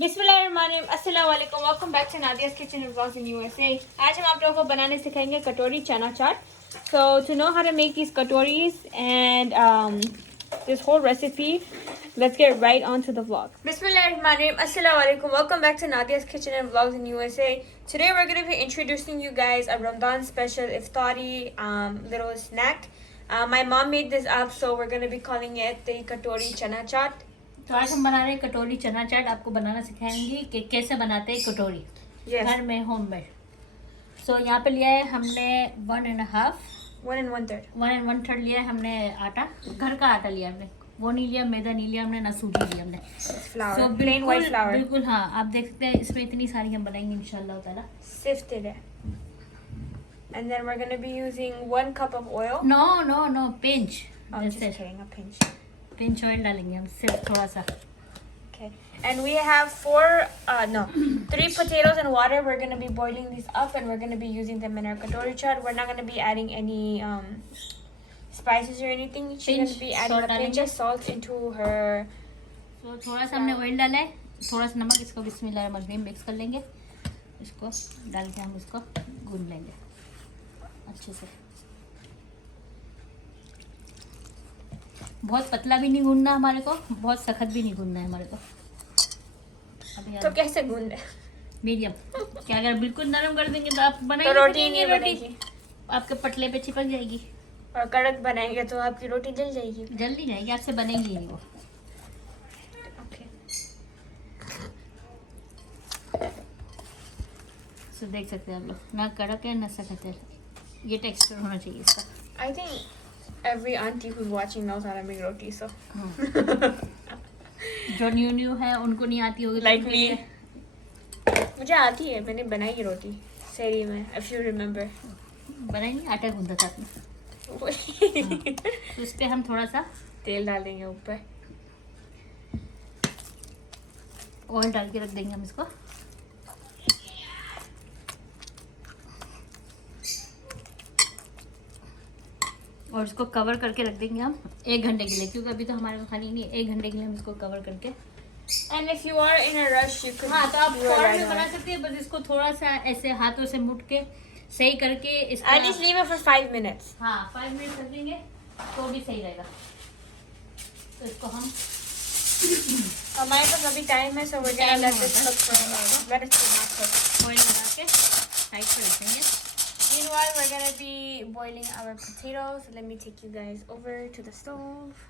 बिस्मिल्लाहिर्रहमानिर्रहीम, अस्सलाम वालेकुम, welcome back to Nadiya's kitchen and vlogs in USA। आज हम आप लोगों को बनाने सिखाएंगे कटोरी चना चाट। So to know how to make these katoris and this whole recipe, let's get right on to the vlog. Bismillahirrahmanirrahim, assalamu alaikum, welcome back to Nadia's kitchen and vlogs in USA। Today we're going to be introducing you guys a Ramadan special iftari little snack। My mom made this up, so we're going to be calling it the Katori Chana Chaat। तो आज हम बना रहे हैं कटोरी चना चाट। आपको बनाना सिखाएंगे कि कैसे बनाते हैं कटोरी घर में होममेड। सो यहाँ पे लिया है हमने 1 1/3 लिया है हमने आटा, घर का आटा लिया हमने, वो नहीं लिया, मैदा नहीं लिया हमने, ना सूजी लिया हमने, फ्लावर, प्लेन व्हाइट फ्लावर। बिल्कुल हाँ, आप देख सकते हैं इसमें इतनी सारी हम बनाएंगे इंशाल्लाह ताला। Sifted it, and then we're gonna be using 1 cup of oil। No, pinch। Just kidding, a pinch। Pinch oil डालेंगे हम, सिर्फ थोड़ा सा। Okay, and we have 3 potatoes and water। We're gonna be boiling these up, and we're gonna be using them in our katori chaat। We're not gonna be adding any spices or anything। She's gonna be adding a pinch of salt into her। तो थोड़ा सा हमने oil डाला है, थोड़ा सा नमक, इसको बिस्मिल्लाहिर्रहमानिर्रहीम मिक्स कर लेंगे। इसको डाल के हम इसको गूंद लेंगे अच्छे से। बहुत पतला भी नहीं गूंदना हमारे को, बहुत सख्त भी नहीं गूंदना है हमारे को। तो कैसे गूंदे? मीडियम। क्या अगर बिल्कुल नरम कर देंगे तो आप बनाएंगे तो रोटी नहीं बनेगी, आपके पटले पे चिपक जाएगी। और कड़क बनाएंगे तो आपकी रोटी जल जाएगी। जल्दी जाएगी, आपसे बनेगी ही नहीं वो। सो देख सकते हैं आप लोग, ना कड़क है ना सख्त है, ये टेक्सचर होना चाहिए इसका। I think every auntie who's watching knows how to make roti, so जो न्यू है उनको नहीं आती होगी, like me। मुझे आती है, मैंने बनाई है रोटी सेरी में, if you remember। बनाई नहीं, आटा गूंदा था आपने। तो इस पे हम थोड़ा सा तेल डालेंगे ऊपर, ऑयल डाल के रख देंगे हम इसको। और इसको कवर करके रख देंगे हम 1 घंटे के लिए, क्योंकि अभी तो हमारे को खानी नहीं है। 1 घंटे के लिए हम इसको कवर करके। And if you are in a rush you can, हाँ तो आप फौरन में बना सकते हैं, बस इसको थोड़ा सा ऐसे हाथों से मुड़ के सही करके इसको at least leave it for 5 minutes. हाँ 5 मिनट रख देंगे तो भी सही रहेगा। तो इसको हम हमारे पास अभी टाइम है, so we can let this cook for let it cook. Oil लगा के साइड पे रखेंगे। Meanwhile, we're gonna be boiling our potatoes। Let me take you guys over to the stove।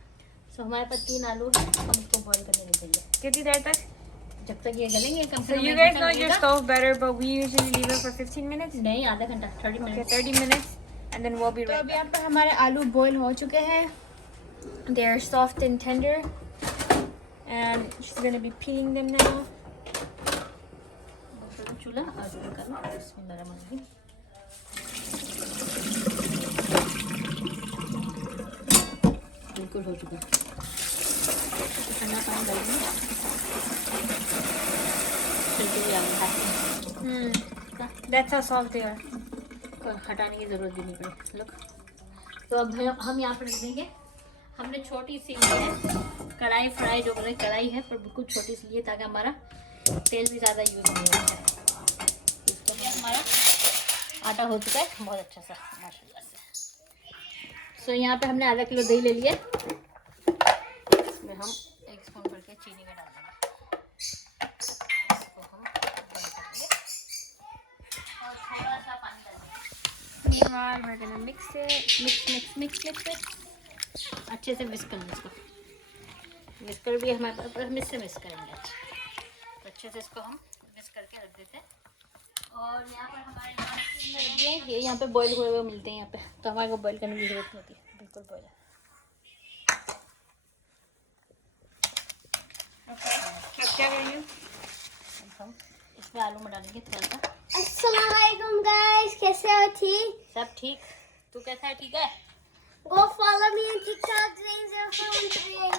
So हमारे पास 3 आलू है, हम इसको बॉईल करने रख देंगे। कितनी देर तक? जब तक ये गलेंगे। कम से कम you guys know your stove better, but we usually leave it for 15 minutes। नहीं, आधा घंटा, 30 minute. Okay, 30 minutes, and then we'll be right। तो अभी यहाँ पर हमारे आलू बॉईल हो चुके हैं। They are soft and tender, and she's gonna be peeling them now। चूल्हा आगे करना, बिस्मिल्लाहिर्रहमानिर्रहीम। बिल्कुल हो चुका है। ठंडा पानी डालेंगे, That's how soft they are। हटाने की ज़रूरत भी नहीं पड़ी। लोग तो अब हम यहाँ पर रख देंगे। हमने छोटी सी ली है कढ़ाई, फ्राई जो बोले कढ़ाई है, पर बिल्कुल छोटी सी ली है ताकि हमारा तेल भी ज़्यादा यूज़ नहीं होता है। इसको हमारा आटा हो चुका है बहुत अच्छा सा माशाल्लाह से। सो यहाँ पे हमने आधा किलो दही ले लिया, इसमें हम 1 स्पून भर के चीनी में डाल देंगे। इसको हम बंद कर देंगे और थोड़ा सा पानी डाल देंगे। Meanwhile, we're gonna mix it। Mix अच्छे से मिक्स कर लें इसको। विस्कर भी हमारे पास, हम इससे मिक्स करेंगे। तो अच्छे से इसको हम मिक्स करके रख देते हैं। और यहाँ पर हमारे पास ये यहाँ पे बॉईल हुए मिलते हैं यहाँ पे, तो हमारे को बॉईल करने की ज़रूरत नहीं होती, बिल्कुल बॉईल है। अब क्या करेंगे? हम इसमें आलू में डालेंगे थोड़ा सा। अस्सलाम वालेकुम गाइस, कैसे हो? ठीक? सब ठीक। तू कैसा है? ठीक है। Go follow me on TikTok 00413।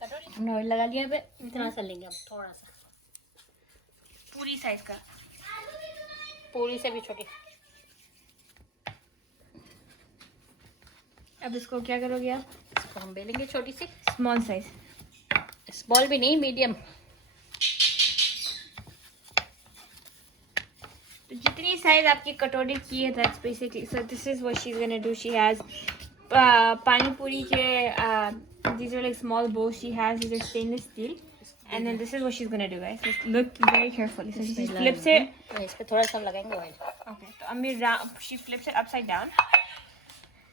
कटोरी हमने ऑयल लगा लिया है, इतना सा लेंगे अब, थोड़ा सा, पूरी साइज का, पूरी से भी छोटी। अब इसको क्या करोगे आप? इसको हम बेलेंगे छोटी सी, स्मॉल साइज, स्मॉल भी नहीं मीडियम। जितनी साइज आपकी कटोरी की है, that's basically, so this is what she's gonna do. She has pani puri ke these are like small bowls she has. These are stainless steel, and then this is what she's gonna do, guys. Just look very carefully. So she just flips it. इस पे थोड़ा सा लगाएंगे oil. Okay, so she flips it upside down,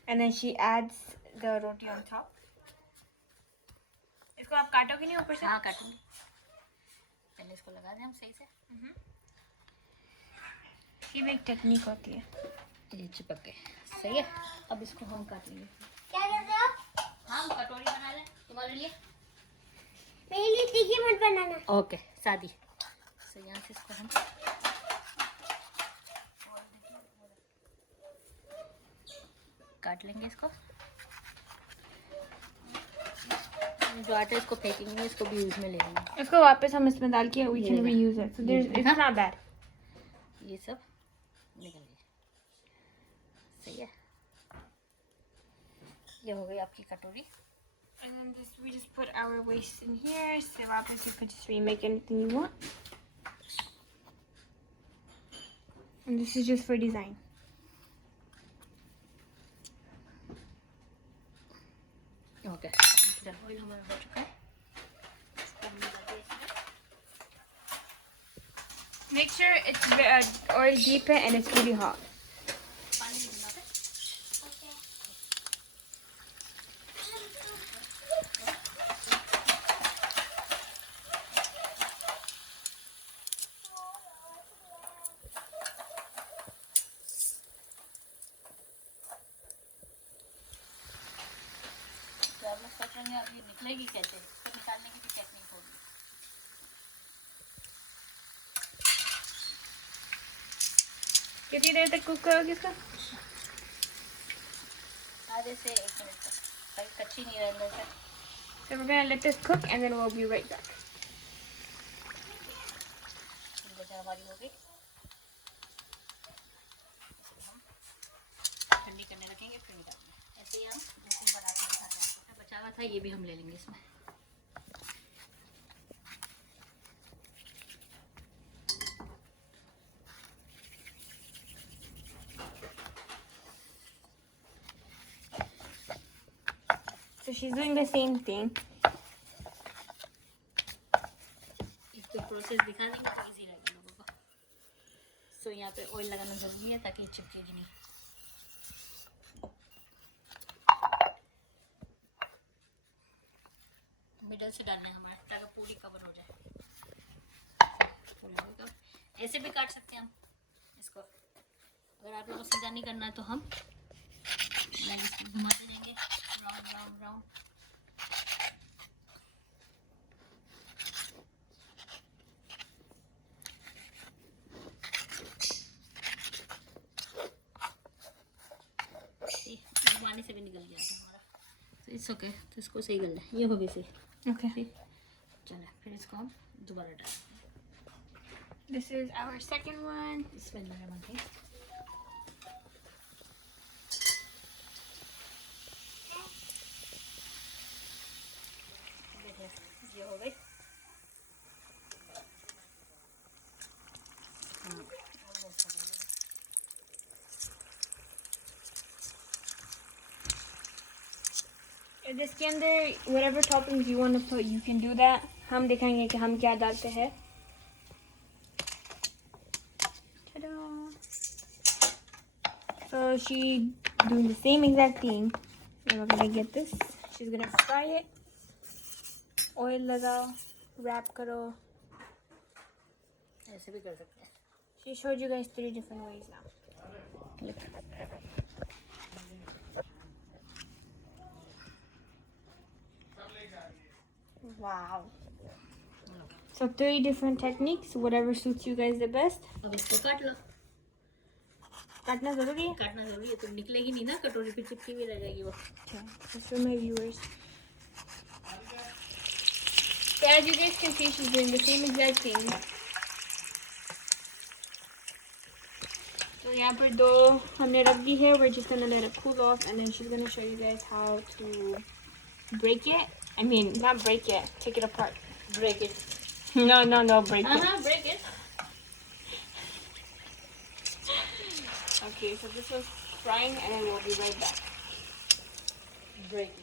and then she adds the roti on top. इसको आप काटोगे नहीं ऊपर से? हाँ काटूंगी. पहले इसको लगा दें हम सही से. ये भी एक टेक्निक होती है. ये चिपक गए. सही है. अब इसको हम काट लेंगे. क्या कर रहे हो? हम कटोरी बना लें तुम्हारे लिए. मेरे लिए तीखी मत बनाना. ओके शादी. सो यहाँ से इसको हम काट लेंगे. इसको जो आटा इसको फेंकेंगे इसको भी यूज में ले लेंगे. इसको वापस हम इसमें डाल के we can reuse it. So it's not bad. ये सब निकल गया. सही है. ये हो गई आपकी कटोरी. And then we just put our waste in here. So वापस you could just remake anything you want. And this is just for design. Okay. Oil हमारा हो चुका है. Make sure it's oil deep and it's really hot. पानी नहीं डालते. तो आप लोग सोच रहे हैं अभी निकलेगी कैसे. तो निकालने की भी टेक्निक होगी. कितनी देर तक कुक करोगे इसका? आधे से 1 मिनट तक ताकि कच्ची नहीं रहे अंदर से. So we're gonna let this cook and then we'll be right back. जैसे हमारी हो गई ठंडी करने रखेंगे फिर निकालेंगे. ऐसे ही हम जिसमें बना के दिखाते हैं. बचा हुआ था ये भी हम ले लेंगे इसमें. So she's doing the same thing. इसको प्रोसेस दिखा देंगे तो इजी रहेगा लोगों को. सो यहाँ पे ऑयल लगाना ज़रूरी है ताकि चिपकेगी नहीं. मिडल से डालना है हमारा ताकि पूरी कवर हो जाए. ऐसे भी काट सकते हैं हम इसको. अगर आप लोगों को सीधा नहीं करना है तो हम घुमाते जाएंगे राउंड राउंड राउंड. घुमाने से भी निकल गया था हमारा. तो इट्स ओके. तो इसको सही करना है. ये हो गई सही. Okay. चलो फिर इसको हम दोबारा डालेंगे. This is our second one. इसमें लगा बन गई. ये हो गई. इसके अंदर whatever toppings you want to put, you can do that. हम दिखाएंगे कि हम क्या डालते हैं. So she doing the same exact thing. And we're gonna get this. She's gonna fry it. Oil लगाओ, wrap करो. ऐसे भी कर सकते हैं. She showed you guys 3 different ways now. Wow. So 3 different techniques, whatever suits you guys the best. अब इसको काट लो. काटना जरूरी है. काटना जरूरी है. तो निकलेगी नहीं ना कटोरी पे चिपकी भी रह जाएगी वो. Okay, just for my viewers. So as you guys can see, she's doing the same exact thing. So यहाँ पर 2 हमने रख दी है. We're just gonna let it cool off, and then she's gonna show you guys how to break it. I mean, not break it. Take it apart. Break it. No, break it. Break it. Okay, so this was frying and then we'll be right back. Break.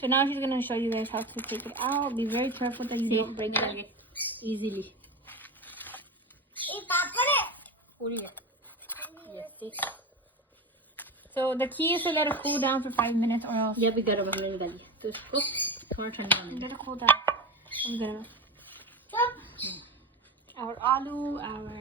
So now she's gonna show you guys how to take it out. Be very careful that you don't break it easily. Hey, Papa. पूरी है. Yes, see? So the key is to let it cool down for 5 minutes or else. ये भी गर्म हमने निकाली. तो इसको थोड़ा ठंडा होने Let it cool down. I'm gonna. Our aloo, our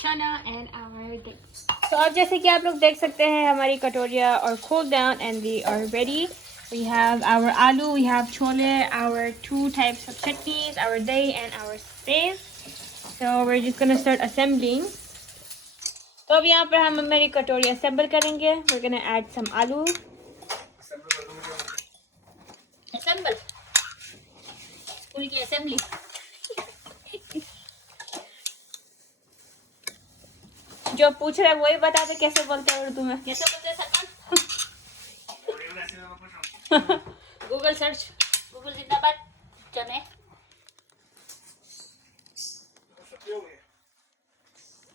chana and our dates. So अब जैसे कि आप लोग देख सकते हैं हमारी कटोरियाँ are cooled down and they are ready. We have our aloo, we have cholay, our 2 types of chutneys, our dahi and our save. So we're just gonna start assembling. तो अब यहाँ पर हम हमारी कटोरी assemble करेंगे. We're gonna add some aloo. Assemble. पूरी की assembly. जो पूछ रहे हैं वही बता दे कैसे बोलते हैं उर्दू में. कैसे बोलते हैं सलमान? Google search. गूगल जिंदाबाद. चने.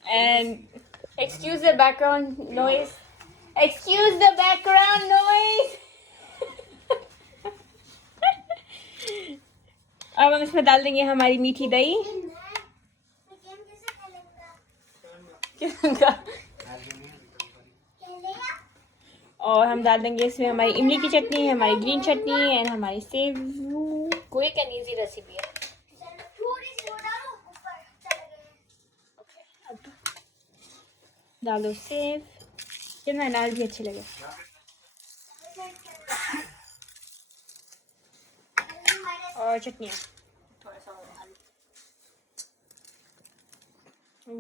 And excuse the background noise. Excuse the background noise. अब हम इसमें डाल देंगे हमारी मीठी दही. और हम डाल देंगे इसमें हमारी इमली की चटनी, हमारी ग्रीन चटनी एंड हमारी save. Quick and easy recipe है. डालो सेव. कितना अनार भी अच्छे लगे. और चटनियाँ. थोड़ा सा और आलू.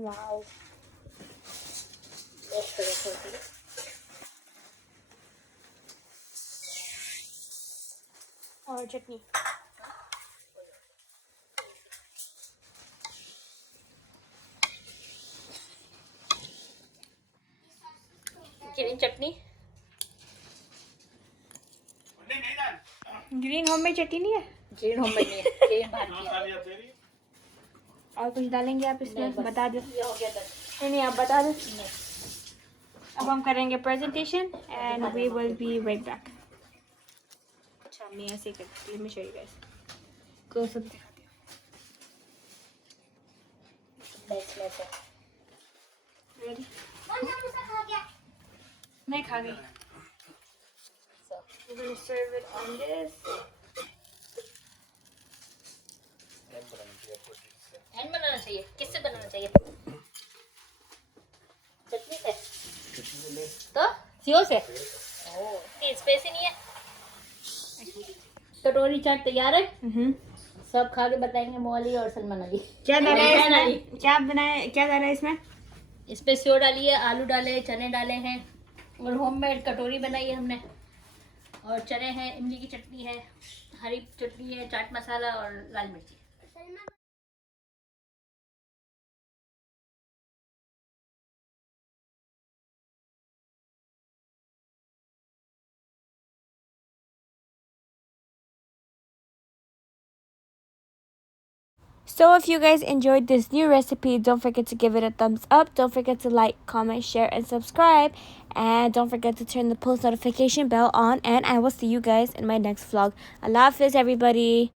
वाओ. मिक्स करो थोड़ी. और चटनी. ग्रीन चटनी. ग्रीन होममेड चटनी नहीं है. ग्रीन होममेड नहीं है. ग्रीन बाहर की है. और कुछ डालेंगे आप इसमें. नहीं, बस बता दो. ये हो गया दस. नहीं आप बता दो. नहीं. अब हम करेंगे presentation and we will be right back. अच्छा मैं ऐसे करती हूँ. मैं show you guys. Close up दिखाती हूँ. नेक्स्ट लेते. रेडी. मैं खा गई. So We're gonna serve it on this. And बनाना चाहिए. किससे बनाना चाहिए? चटनी से. तो सीओ से. ओह ये स्पेस ही नहीं है. कटोरी चाट तैयार है. सब खा के बताएंगे मौली और सलमान अली. क्या डाला है इसमें? क्या बनाया? क्या डाला है इसमें? इस पे सेव डाली है, आलू डाले, चने डाले हैं और होममेड कटोरी बनाई है हमने. और चने हैं, इमली की चटनी है, हरी चटनी है, चाट मसाला और लाल मिर्ची. So if you guys enjoyed this new recipe, don't forget to give it a thumbs up. Don't forget to like, comment, share, and subscribe. And don't forget to turn the post notification bell on. And I will see you guys in my next vlog. Allah Hafiz, everybody.